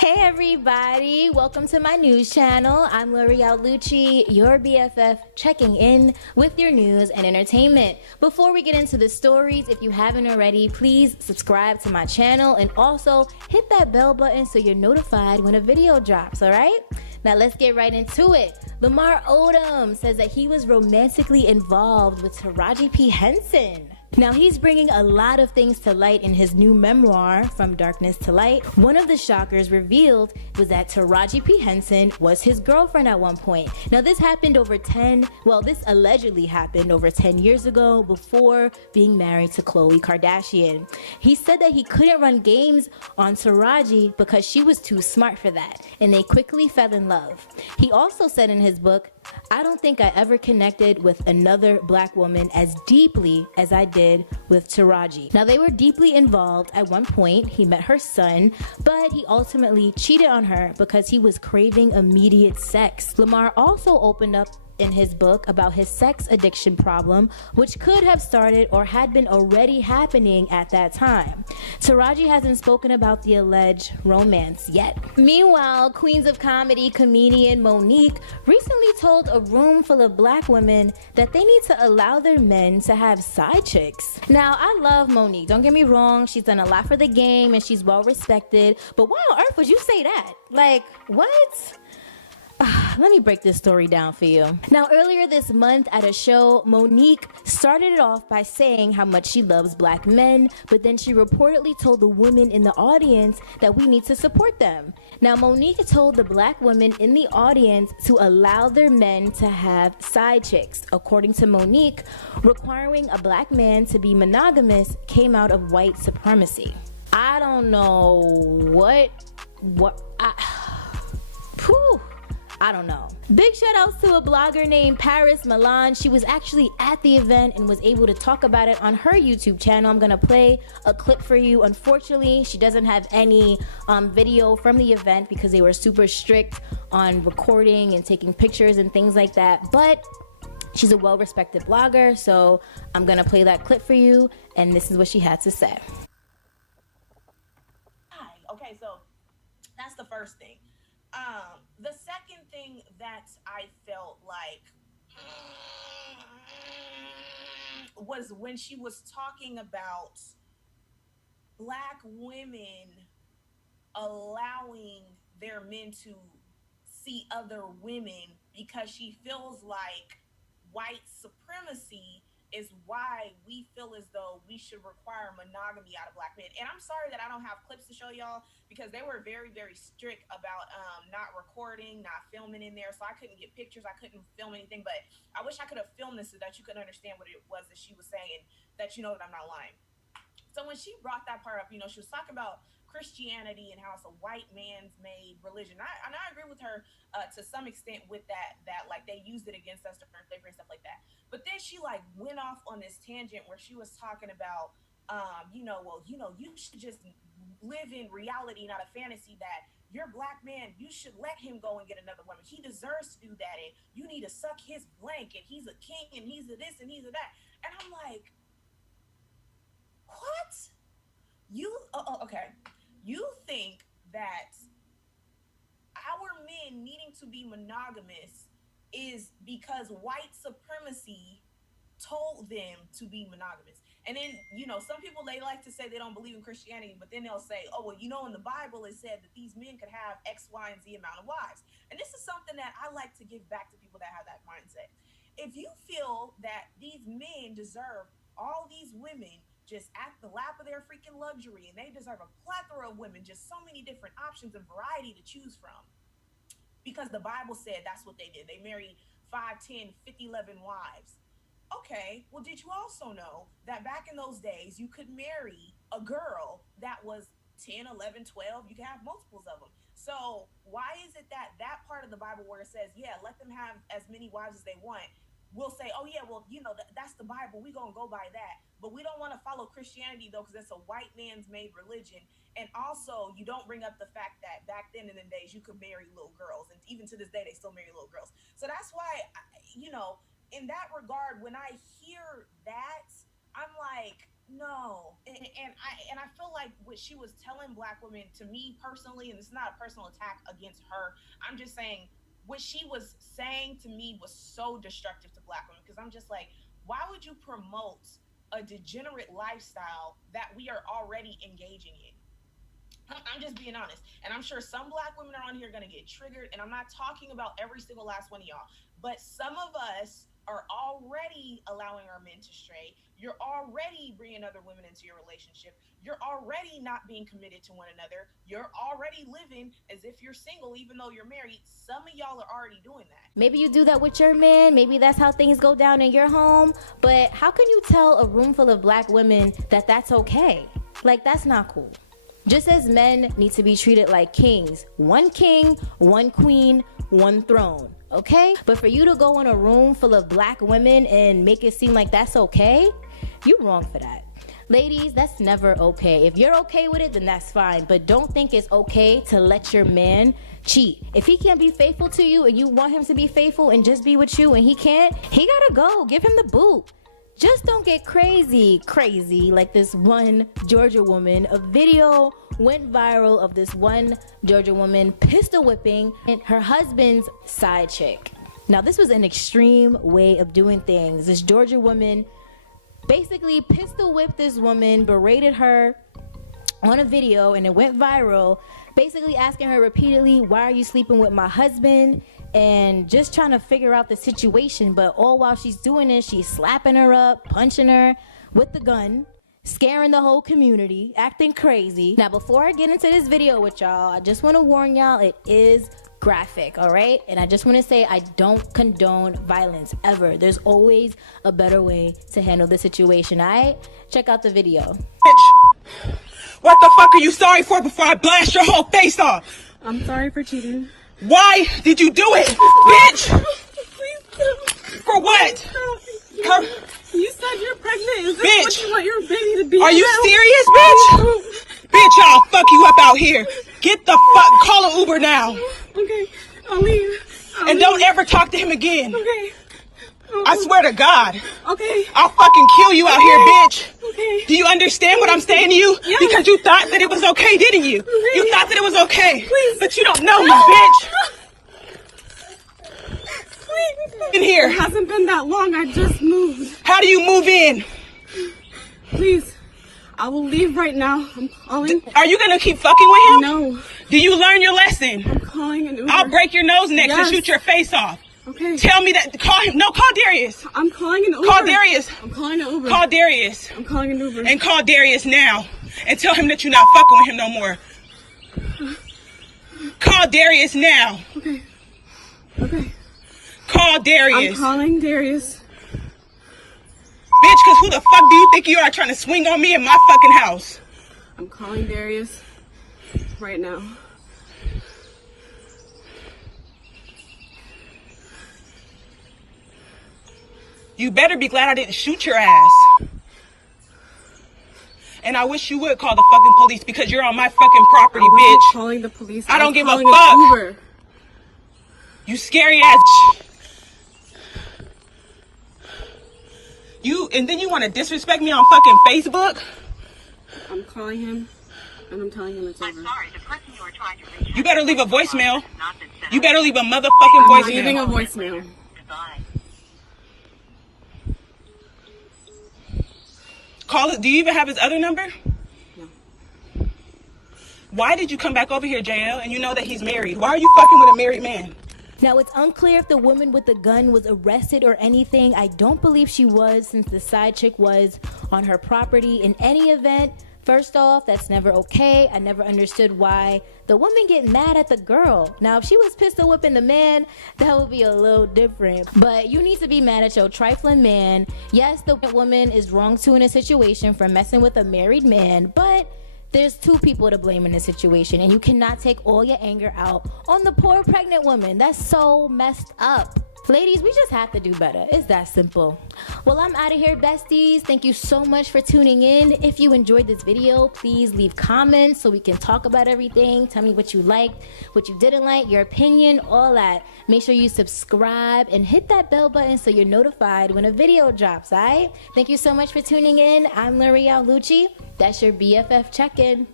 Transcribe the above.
Hey everybody, welcome to my news channel. I'm L'Oreal Lucci, your BFF, checking in with your news and entertainment. Before we get into the stories, if you haven't already, please subscribe to my channel and also hit that bell button so you're notified when a video drops, alright? Now let's get right into it. Lamar Odom says that he was romantically involved with Taraji P. Henson. Now he's bringing a lot of things to light in his new memoir, From Darkness to Light. One of the shockers revealed was that Taraji P. Henson was his girlfriend at one point. Now this allegedly happened over 10 years ago before being married to Khloe Kardashian. He said that he couldn't run games on Taraji because she was too smart for that, and they quickly fell in love. He also said in his book, "I don't think I ever connected with another black woman as deeply as I did with Taraji." Now they were deeply involved at one point. He met her son, but he ultimately cheated on her because he was craving immediate sex. Lamar also opened up in his book about his sex addiction problem, which could have started or had been already happening at that time. Taraji hasn't spoken about the alleged romance yet. Meanwhile, Queens of Comedy comedian Monique recently told a room full of black women that they need to allow their men to have side chicks. Now, I love Monique, don't get me wrong, she's done a lot for the game and she's well respected, but why on earth would you say that? Like, what? Let me break this story down for you. Now, earlier this month at a show, Monique started it off by saying how much she loves black men, but then she reportedly told the women in the audience that we need to support them. Now, Monique told the black women in the audience to allow their men to have side chicks. According to Monique, requiring a black man to be monogamous came out of white supremacy. I don't know I don't know. Big shout outs to a blogger named Paris Milan. She was actually at the event and was able to talk about it on her YouTube channel. I'm gonna play a clip for you. Unfortunately, she doesn't have any video from the event because they were super strict on recording and taking pictures and things like that. But she's a well-respected blogger, so I'm gonna play that clip for you, and this is what she had to say. Okay, so that's the first thing. The second thing that I felt like was when she was talking about black women allowing their men to see other women because she feels like white supremacy is why we feel as though we should require monogamy out of black men. And I'm sorry that I don't have clips to show y'all because they were very, very strict about not recording, not filming in there. So I couldn't get pictures. I couldn't film anything. But I wish I could have filmed this so that you could understand what it was that she was saying, that you know that I'm not lying. So when she brought that part up, you know, she was talking about Christianity and how it's a white man's made religion. And I agree with her to some extent with that like they used it against us during slavery and stuff like that. But then she like went off on this tangent where she was talking about, you should just live in reality, not a fantasy, that your black man, you should let him go and get another woman. He deserves to do that. And you need to suck his blanket. He's a king and he's a this and he's a that. And I'm like, what? Okay. You think that our men needing to be monogamous is because white supremacy told them to be monogamous. And then, you know, some people, they like to say they don't believe in Christianity, but then they'll say, oh, well, you know, in the Bible, it said that these men could have X, Y, and Z amount of wives. And this is something that I like to give back to people that have that mindset. If you feel that these men deserve all these women just at the lap of their freaking luxury, and they deserve a plethora of women, just so many different options and variety to choose from, because the Bible said that's what they did. They married 5, 10, 50, 11 wives. Okay, well, did you also know that back in those days, you could marry a girl that was 10, 11, 12, you can have multiples of them. So why is it that that part of the Bible where it says, yeah, let them have as many wives as they want, we'll say, oh yeah, well, you know, that's the Bible, we're gonna go by that. But we don't want to follow Christianity though, because it's a white man's made religion. And also you don't bring up the fact that back then in the days you could marry little girls, and even to this day they still marry little girls. So that's why, you know, in that regard, when I hear that, I'm like, no. And I feel like what she was telling black women, to me personally, and it's not a personal attack against her, I'm just saying what she was saying to me was so destructive to black women, because I'm just like, why would you promote a degenerate lifestyle that we are already engaging in? I'm just being honest. And I'm sure some black women are on here going to get triggered. And I'm not talking about every single last one of y'all. But some of us are already allowing our men to stray. You're already bringing other women into your relationship. You're already not being committed to one another. You're already living as if you're single, even though you're married. Some of y'all are already doing that. Maybe you do that with your man. Maybe that's how things go down in your home. But how can you tell a room full of black women that that's okay? Like, that's not cool. Just as men need to be treated like kings. One king, one queen, one throne. Okay? But for you to go in a room full of black women and make it seem like that's okay, you're wrong for that. Ladies, that's never okay. If you're okay with it, then that's fine. But don't think it's okay to let your man cheat. If he can't be faithful to you and you want him to be faithful and just be with you and he can't, he gotta go. Give him the boot. Just don't get crazy like this one Georgia woman. A video went viral of this one Georgia woman pistol whipping her husband's side chick. Now, this was an extreme way of doing things. This Georgia woman basically pistol whipped this woman, berated her on a video, and it went viral, basically asking her repeatedly, why are you sleeping with my husband? And just trying to figure out the situation. But all while she's doing this, she's slapping her up, punching her with the gun, scaring the whole community, acting crazy. Now, before I get into this video with y'all, I just want to warn y'all, it is graphic, all right? And I just want to say I don't condone violence, ever. There's always a better way to handle the situation, all right? Check out the video. Bitch, what the fuck are you sorry for before I blast your whole face off? I'm sorry for cheating. Why did you do it, bitch? Please don't. For what? Stop. You said you're pregnant. Is this Bitch. what you want your baby to be? Are you now? serious, bitch? Bitch, I'll fuck you up out here. Get the fuck, call an Uber now. Okay, I'll leave. And don't ever talk to him again. Okay. I swear to God. Okay. I'll fucking kill you out here, bitch. Okay. Do you understand what I'm saying to you? Yes. Because you thought that it was okay, didn't you? Okay. You thought that it was okay. Please. But you don't know me, bitch. Please. In here. It hasn't been that long. I just moved. How do you move in? Please. I will leave right now. I'm calling. Are you gonna keep fucking with him? No. Do you learn your lesson? I'm calling an Uber. I'll break your nose next and Yes. shoot your face off. Okay. Tell me that. Call him. No, call Darius. I'm calling an Uber. Call Darius. I'm calling an Uber. Call Darius. I'm calling an Uber. And call Darius now. And tell him that you're not fucking with him no more. Call Darius now. Okay. Okay. Call Darius. I'm calling Darius. Bitch, because who the fuck do you think you are trying to swing on me in my fucking house? I'm calling Darius right now. You better be glad I didn't shoot your ass. And I wish you would call the fucking police because you're on my fucking property, I wasn't bitch. calling the police. I don't was give a calling fuck. an Uber. You scary ass. And then you want to disrespect me on fucking Facebook? I'm calling him, and I'm telling him it's over. I'm sorry, the person you are trying to reach. You better leave a voicemail. has not been set You up. better leave a motherfucking I'm leaving a voicemail. voicemail. Goodbye. Call it. Do you even have his other number? No. Why did you come back over here, JL, and you know that he's married? Why are you fucking with a married man? Now, it's unclear if the woman with the gun was arrested or anything. I don't believe she was, since the side chick was on her property. In any event, first off, that's never okay. I never understood why the woman get mad at the girl. Now, if she was pistol whipping the man, that would be a little different. But you need to be mad at your trifling man. Yes, the woman is wrong too in a situation for messing with a married man, but there's two people to blame in this situation, and you cannot take all your anger out on the poor pregnant woman. That's so messed up. Ladies, we just have to do better. It's that simple. Well, I'm out of here, besties. Thank you so much for tuning in. If you enjoyed this video, please leave comments so we can talk about everything. Tell me what you liked, what you didn't like, your opinion, all that. Make sure you subscribe and hit that bell button so you're notified when a video drops, all right? Thank you so much for tuning in. I'm L'Oreal Lucci. That's your BFF check-in.